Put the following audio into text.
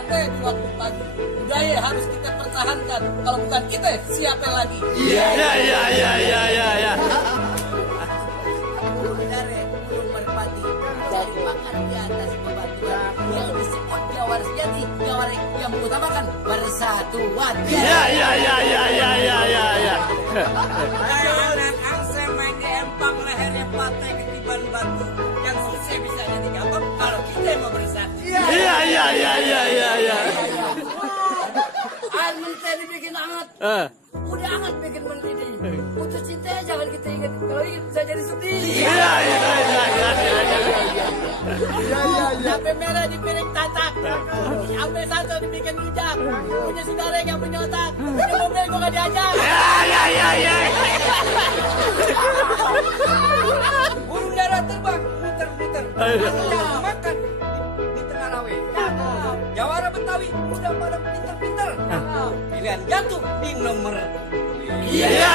Di waktu pagi budaya harus kita pertahankan. Kalau bukan kita, siapa lagi? Iya. Burung dare, burung merpati, cari makan di atas bebatuan. Yang disebut jawara sejati, jawara yang mengutamakan persatuan. Iya. Ayo anak angsa main di empang, lehernya patah ketiban batu. Yang susah bisa jadi gampang kalau kita yang mau bersatu. Iya. Air mentah dibikin hangat. Udah hangat bikin mendidih. Putus cinta jangan kita ingat. Kalau ingat bisa jadi sedih. Iya. Sampai merah dipiring tatak. Sampai satu dibikin rujak. Punya saudara yang punya otak. Punya mobil gua gak diajak. Iya. Burung dara terbang muter-muter. Makan di tengah rawe. Jawara Betawi udah pada pinter-pinter. Pilihan jatuh di nomor. Iya.